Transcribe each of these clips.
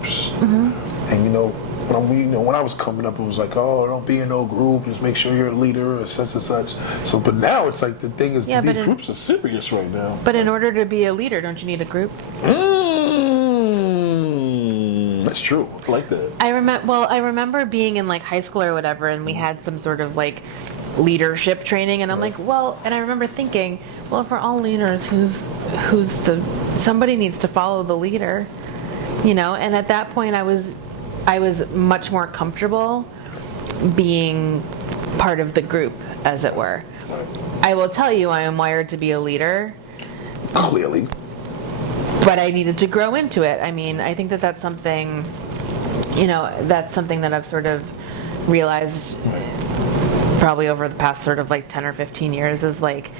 groups. And when I was coming up, it was like, oh, don't be in no group, just make sure you're a leader or such and such. So, but now it's like the thing is, these groups are serious right now. But in order to be a leader, don't you need a group? That's true. I like that. I remember being in like high school or whatever, and we had some sort of like leadership training, and I'm like, and I remember thinking, well, if we're all leaders, somebody needs to follow the leader, and at that point I was much more comfortable being part of the group, as it were. I will tell you, I am wired to be a leader. Clearly. But I needed to grow into it. I mean, I think that's something, that I've sort of realized probably over the past sort of like 10 or 15 years is like,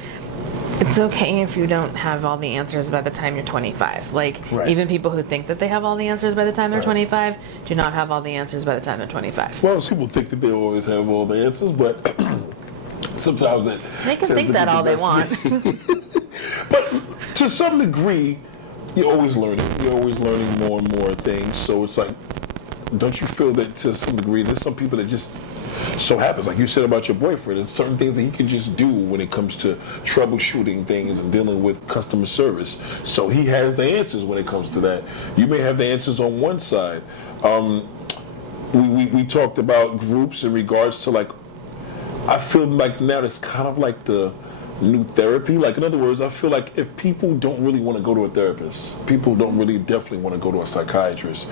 it's okay if you don't have all the answers by the time you're 25. Like, even people who think that they have all the answers by the time they're 25 do not have all the answers by the time they're 25. Well, people think that they always have all the answers, but sometimes they can think that all they want. But to some degree, you're always learning. You're always learning more and more things. So it's like, don't you feel that to some degree, there's some people that just so happens, like you said about your boyfriend, there's certain things that he can just do when it comes to troubleshooting things and dealing with customer service. So he has the answers when it comes to that. You may have the answers on one side. We talked about groups in regards to, like, I feel like now it's kind of like the new therapy. Like, in other words, I feel like if people don't really want to go to a therapist, people don't really definitely want to go to a psychiatrist,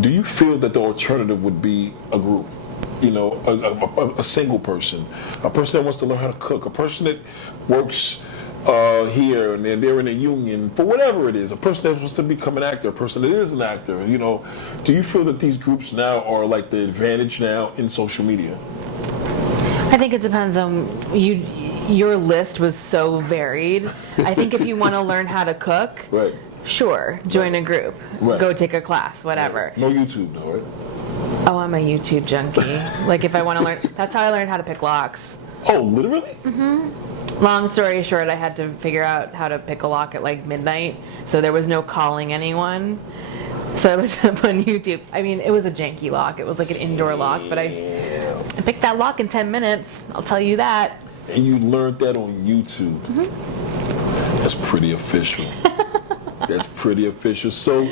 do you feel that the alternative would be a group? A single person, a person that wants to learn how to cook, a person that works here and then they're in a union for whatever it is, a person that wants to become an actor, a person that is an actor, do you feel that these groups now are like the advantage now in social media? I think it depends on you. Your list was so varied. I think if you want to learn how to cook, sure, join a group, go take a class, whatever. No YouTube though, right? Oh, I'm a YouTube junkie. Like, if I want to learn, that's how I learned how to pick locks. Oh, literally? Mm-hmm. Long story short, I had to figure out how to pick a lock at like midnight, so there was no calling anyone. So I looked up on YouTube. I mean, it was a janky lock. It was like an indoor lock, but I picked that lock in 10 minutes. I'll tell you that. And you learned that on YouTube. Mm-hmm. That's pretty official. That's pretty official. So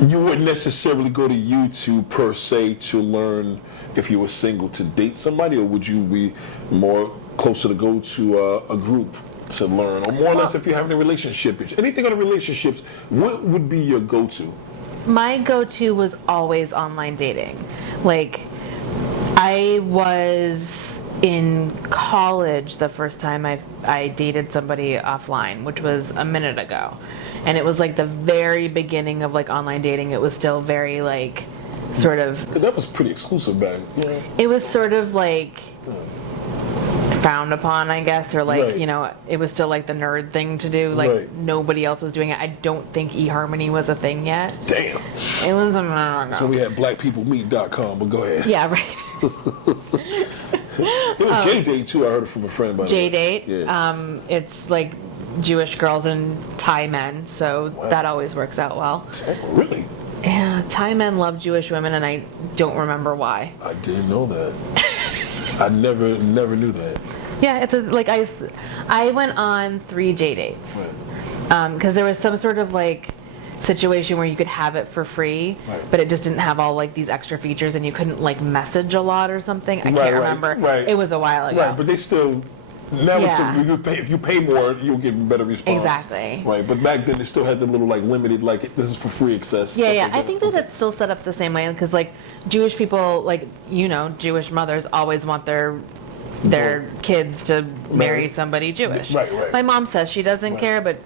you wouldn't necessarily go to YouTube per se to learn if you were single to date somebody, or would you be more closer to go to a group to learn, or more or less if you're having a relationship? Anything on relationships, what would be your go-to? My go-to was always online dating. Like, I was in college the first time I dated somebody offline, which was a minute ago. And it was like the very beginning of like online dating. It was still very like sort of... That was pretty exclusive back. Yeah. It was sort of like frowned upon, I guess, or like, it was still like the nerd thing to do. Like nobody else was doing it. I don't think eHarmony was a thing yet. Damn. It was So we had blackpeoplemeet.com, but go ahead. Yeah, right. It was J-Date too, I heard it from a friend by the way. J-Date. Yeah. It's like Jewish girls and Thai men, so that always works out well. Really? Yeah, Thai men love Jewish women, and I don't remember why. I didn't know that. I never knew that. Yeah, it's I went on 3 J-Dates because there was some sort of like situation where you could have it for free, but it just didn't have all like these extra features, and you couldn't like message a lot or something. I can't remember. It was a while ago. Right, but they still... Now if you pay more, you'll get better response. Exactly. Right, but back then they still had the little like limited, like this is for free access. Yeah, yeah. I think that it's still set up the same way because like Jewish people, like Jewish mothers always want their kids to marry somebody Jewish. Right. My mom says she doesn't care, but